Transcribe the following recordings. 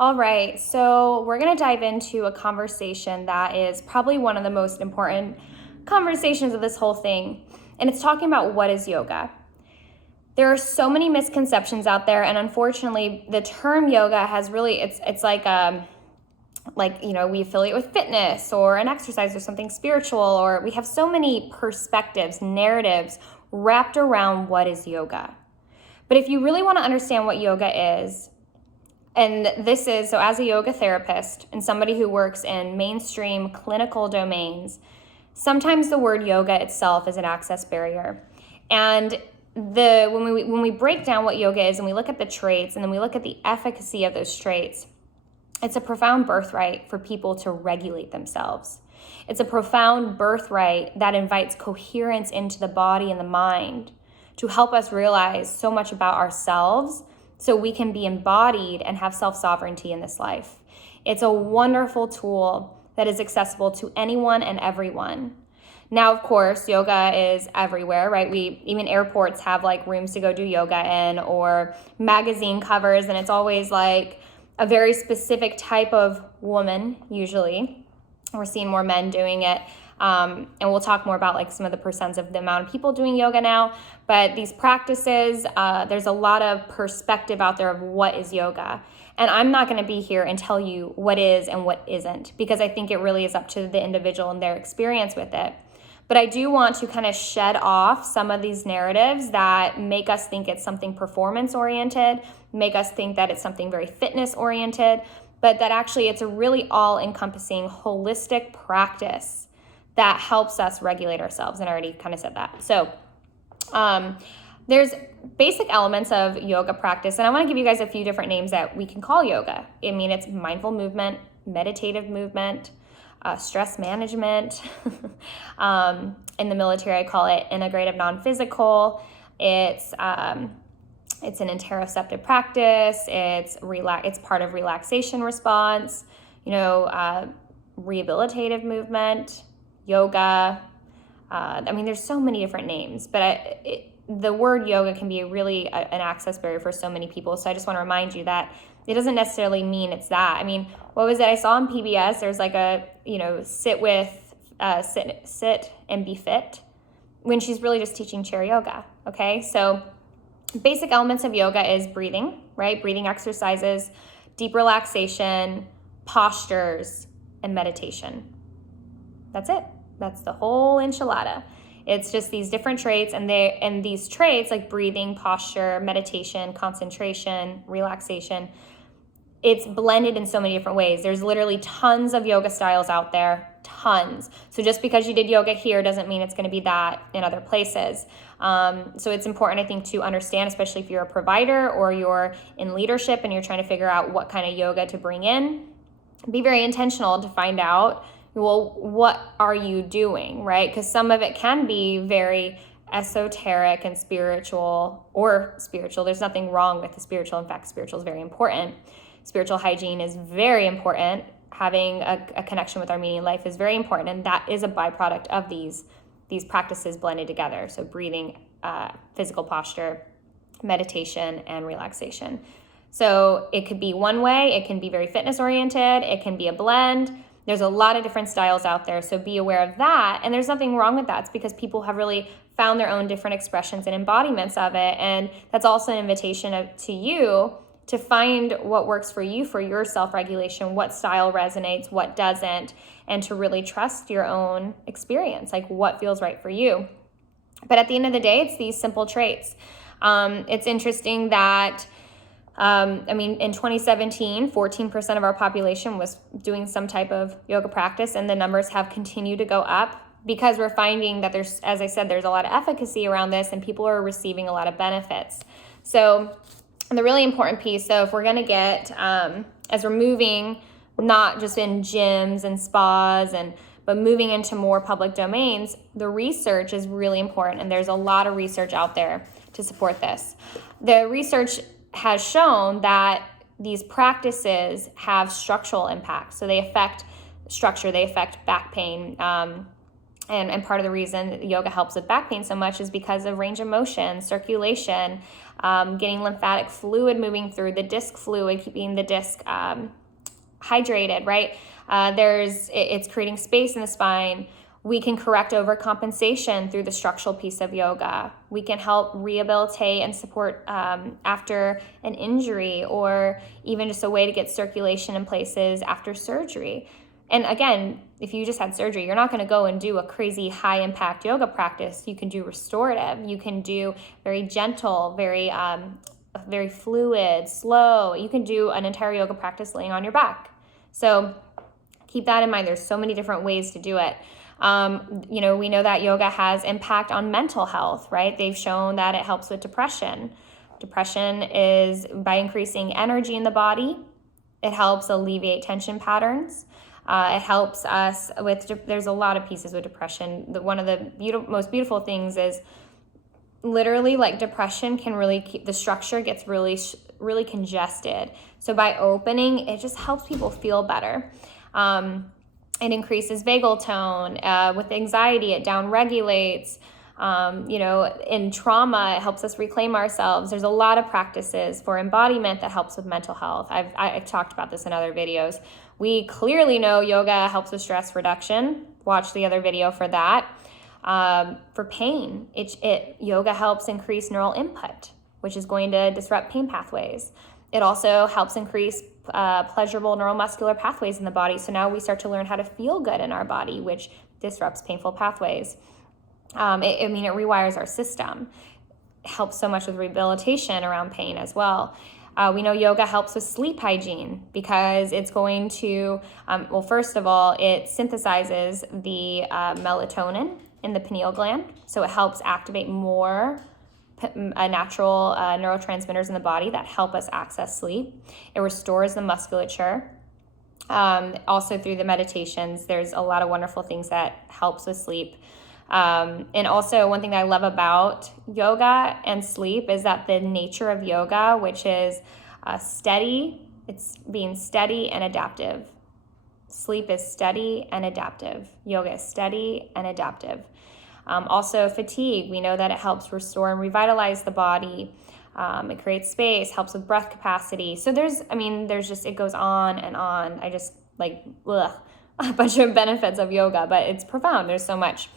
All right, so we're going to dive into a conversation that is probably one of the most important conversations of this whole thing, and it's talking about what is yoga. There are so many misconceptions out there, and unfortunately, the term yoga has really, it's like we affiliate with fitness or an exercise or something spiritual, or we have so many perspectives, narratives wrapped around what is yoga. But if you really want to understand what yoga is, and this is, so as a yoga therapist and somebody who works in mainstream clinical domains, sometimes the word yoga itself is an access barrier. And when we break down what yoga is and we look at the traits and then we look at the efficacy of those traits, it's a profound birthright for people to regulate themselves. It's a profound birthright that invites coherence into the body and the mind to help us realize so much about ourselves so we can be embodied and have self-sovereignty in this life. It's a wonderful tool that is accessible to anyone and everyone. Now, of course, yoga is everywhere, right? Even airports have like rooms to go do yoga in, or magazine covers, and it's always like a very specific type of woman, usually. We're seeing more men doing it. And we'll talk more about like some of the percents of the amount of people doing yoga now. But these practices, there's a lot of perspective out there of what is yoga. And I'm not going to be here and tell you what is and what isn't, because I think it really is up to the individual and their experience with it. But I do want to kind of shed off some of these narratives that make us think it's something performance-oriented, make us think that it's something very fitness-oriented, but that actually it's a really all-encompassing, holistic practice that helps us regulate ourselves. And I already kind of said that. So there's basic elements of yoga practice. And I want to give you guys a few different names that we can call yoga. I mean, it's mindful movement, meditative movement, stress management. In the military, I call it integrative non-physical. It's an interoceptive practice. It's part of relaxation response, rehabilitative movement, yoga. There's so many different names, but the word yoga can be really an access barrier for so many people. So I just want to remind you that it doesn't necessarily mean it's that. I mean, what was it I saw on PBS? There's like a, sit and be fit, when she's really just teaching chair yoga. Okay. So basic elements of yoga is breathing, right? Breathing exercises, deep relaxation, postures, and meditation. That's it. That's the whole enchilada. It's just these different traits, and these traits like breathing, posture, meditation, concentration, relaxation, it's blended in so many different ways. There's literally tons of yoga styles out there, tons. So just because you did yoga here doesn't mean it's going to be that in other places. So it's important, I think, to understand, especially if you're a provider or you're in leadership and you're trying to figure out what kind of yoga to bring in. Be very intentional to find out, well, what are you doing, right? Because some of it can be very esoteric and spiritual. There's nothing wrong with the spiritual. In fact, spiritual is very important. Spiritual hygiene is very important. Having a connection with our meaning in life is very important, and that is a byproduct of these practices blended together. So breathing, physical posture, meditation, and relaxation. So it could be one way, it can be very fitness oriented, it can be a blend. There's a lot of different styles out there, so be aware of that. And there's nothing wrong with that. It's because people have really found their own different expressions and embodiments of it. And that's also an invitation to you to find what works for you, for your self-regulation, what style resonates, what doesn't, and to really trust your own experience, like what feels right for you. But at the end of the day, it's these simple traits. It's interesting that in 2017, 14% of our population was doing some type of yoga practice, and the numbers have continued to go up because we're finding that there's a lot of efficacy around this, and people are receiving a lot of benefits. So the really important piece, so if we're going to get, as we're moving, not just in gyms and spas, but moving into more public domains, the research is really important, and there's a lot of research out there to support this. The research has shown that these practices have structural impacts. So they affect structure, they affect back pain, And part of the reason that yoga helps with back pain so much is because of range of motion, circulation, getting lymphatic fluid moving through the disc fluid, keeping the disc hydrated, right? It's creating space in the spine. We can correct overcompensation through the structural piece of yoga. We can help rehabilitate and support after an injury, or even just a way to get circulation in places after surgery. And again, if you just had surgery, you're not going to go and do a crazy high impact yoga practice. You can do restorative. You can do very gentle, very fluid, slow. You can do an entire yoga practice laying on your back. So keep that in mind. There's so many different ways to do it. We know that yoga has impact on mental health, right? They've shown that it helps with depression. Depression is by increasing energy in the body. It helps alleviate tension patterns. It helps us there's a lot of pieces with depression. One of the most beautiful things is literally, like, depression can really the structure gets really, really congested. So by opening, it just helps people feel better. It increases vagal tone. With anxiety, it downregulates. In trauma, it helps us reclaim ourselves. There's a lot of practices for embodiment that helps with mental health. I've talked about this in other videos. We clearly know yoga helps with stress reduction. Watch the other video for that. For pain, yoga helps increase neural input, which is going to disrupt pain pathways. It also helps increase pleasurable neuromuscular pathways in the body. So now we start to learn how to feel good in our body, which disrupts painful pathways. It rewires our system. It helps so much with rehabilitation around pain as well. We know yoga helps with sleep hygiene because it's going to, first of all, it synthesizes the melatonin in the pineal gland. So it helps activate more natural neurotransmitters in the body that help us access sleep. It restores the musculature. Also through the meditations, there's a lot of wonderful things that helps with sleep. And also one thing that I love about yoga and sleep is that the nature of yoga, which is steady, it's being steady and adaptive. Sleep is steady and adaptive. Yoga is steady and adaptive. Also fatigue, we know that it helps restore and revitalize the body. It creates space, helps with breath capacity. So it goes on and on. I just a bunch of benefits of yoga, but it's profound. There's so much.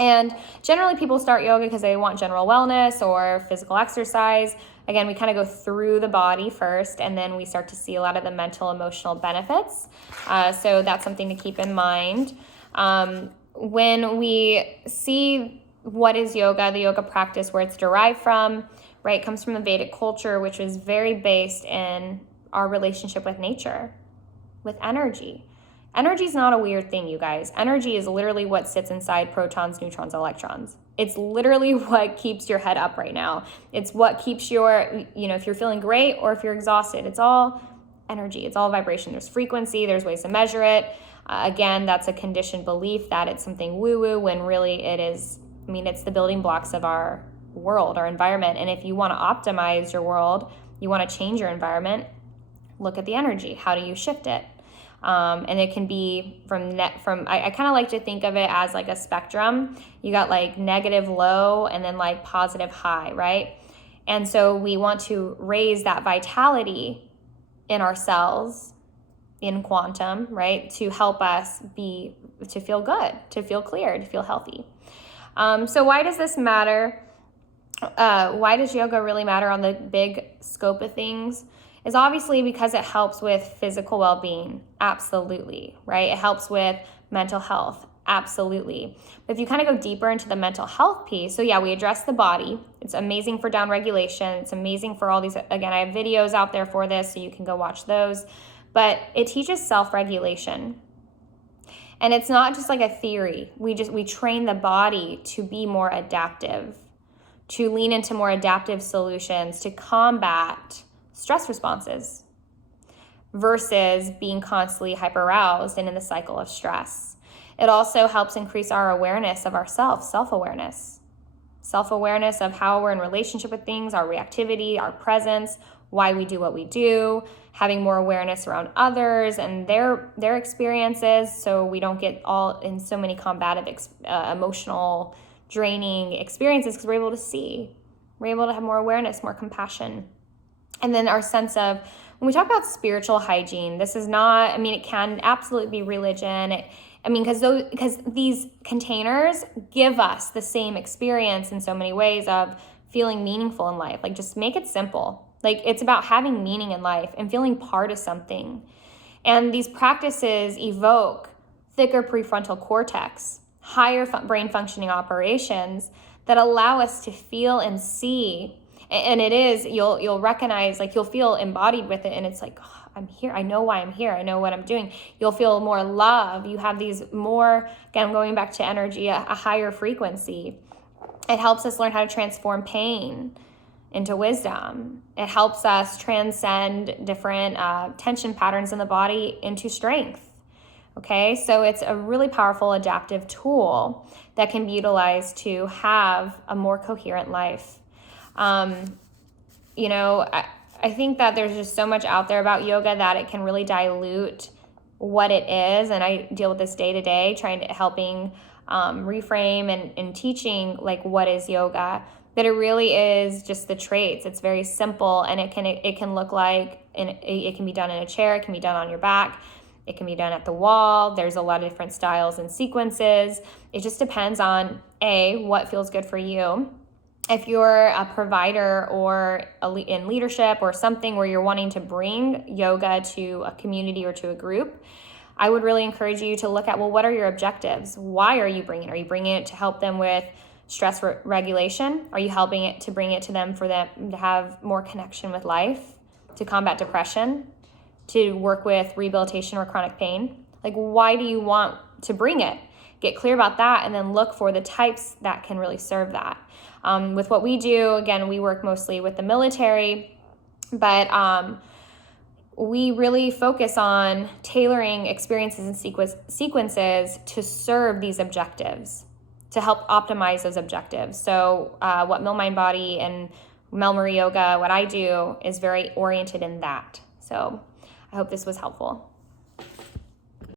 And generally people start yoga because they want general wellness or physical exercise. Again, we kind of go through the body first, and then we start to see a lot of the mental, emotional benefits. So that's something to keep in mind. When we see what is yoga, the yoga practice, where it's derived from, right, it comes from the Vedic culture, which was very based in our relationship with nature, with energy. Energy is not a weird thing, you guys. Energy is literally what sits inside protons, neutrons, electrons. It's literally what keeps your head up right now. It's what keeps if you're feeling great or if you're exhausted, it's all energy. It's all vibration. There's frequency. There's ways to measure it. Again, that's a conditioned belief that it's something woo-woo when really it is, it's the building blocks of our world, our environment. And if you want to optimize your world, you want to change your environment, look at the energy. How do you shift it? And it can be I kind of like to think of it as like a spectrum. You got like negative low and then like positive high, right? And so we want to raise that vitality in our cells in quantum, right? To help us to feel good, to feel clear, to feel healthy. So why does this matter? Why does yoga really matter on the big scope of things? Is obviously because it helps with physical well-being. Absolutely, right? It helps with mental health. Absolutely. But if you kind of go deeper into the mental health piece, so yeah, we address the body. It's amazing for down regulation. It's amazing for all these, again, I have videos out there for this, so you can go watch those. But it teaches self-regulation. And it's not just like a theory. We train the body to be more adaptive, to lean into more adaptive solutions, to combat stress responses versus being constantly hyper-aroused and in the cycle of stress. It also helps increase our awareness of ourselves, self-awareness of how we're in relationship with things, our reactivity, our presence, why we do what we do, having more awareness around others and their experiences, so we don't get all in so many combative, emotional, draining experiences, because we're able to see. We're able to have more awareness, more compassion. And then our sense of, when we talk about spiritual hygiene, this is not, it can absolutely be religion. Because these containers give us the same experience in so many ways of feeling meaningful in life. Like, just make it simple. Like, it's about having meaning in life and feeling part of something. And these practices evoke thicker prefrontal cortex, higher brain functioning operations that allow us to feel and see. And it is, you'll recognize, like, you'll feel embodied with it. And it's like, oh, I'm here. I know why I'm here. I know what I'm doing. You'll feel more love. You have these more, again, going back to energy, a higher frequency. It helps us learn how to transform pain into wisdom. It helps us transcend different tension patterns in the body into strength. Okay, so it's a really powerful adaptive tool that can be utilized to have a more coherent life. I think that there's just so much out there about yoga that it can really dilute what it is. And I deal with this day to day, helping reframe and teaching, like, what is yoga. But it really is just the traits. It's very simple, and it can look like, it can be done in a chair, it can be done on your back, it can be done at the wall. There's a lot of different styles and sequences. It just depends on what feels good for you. If you're a provider or in leadership or something where you're wanting to bring yoga to a community or to a group, I would really encourage you to look at, well, what are your objectives? Why are you bringing it? Are you bringing it to help them with stress regulation? Are you helping it to bring it to them for them to have more connection with life, to combat depression, to work with rehabilitation or chronic pain? Like, why do you want to bring it? Get clear about that, and then look for the types that can really serve that. With what we do, again, we work mostly with the military, but we really focus on tailoring experiences and sequences to serve these objectives, to help optimize those objectives. So what Mill Mind Body and Mel Marie Yoga, what I do, is very oriented in that. So I hope this was helpful.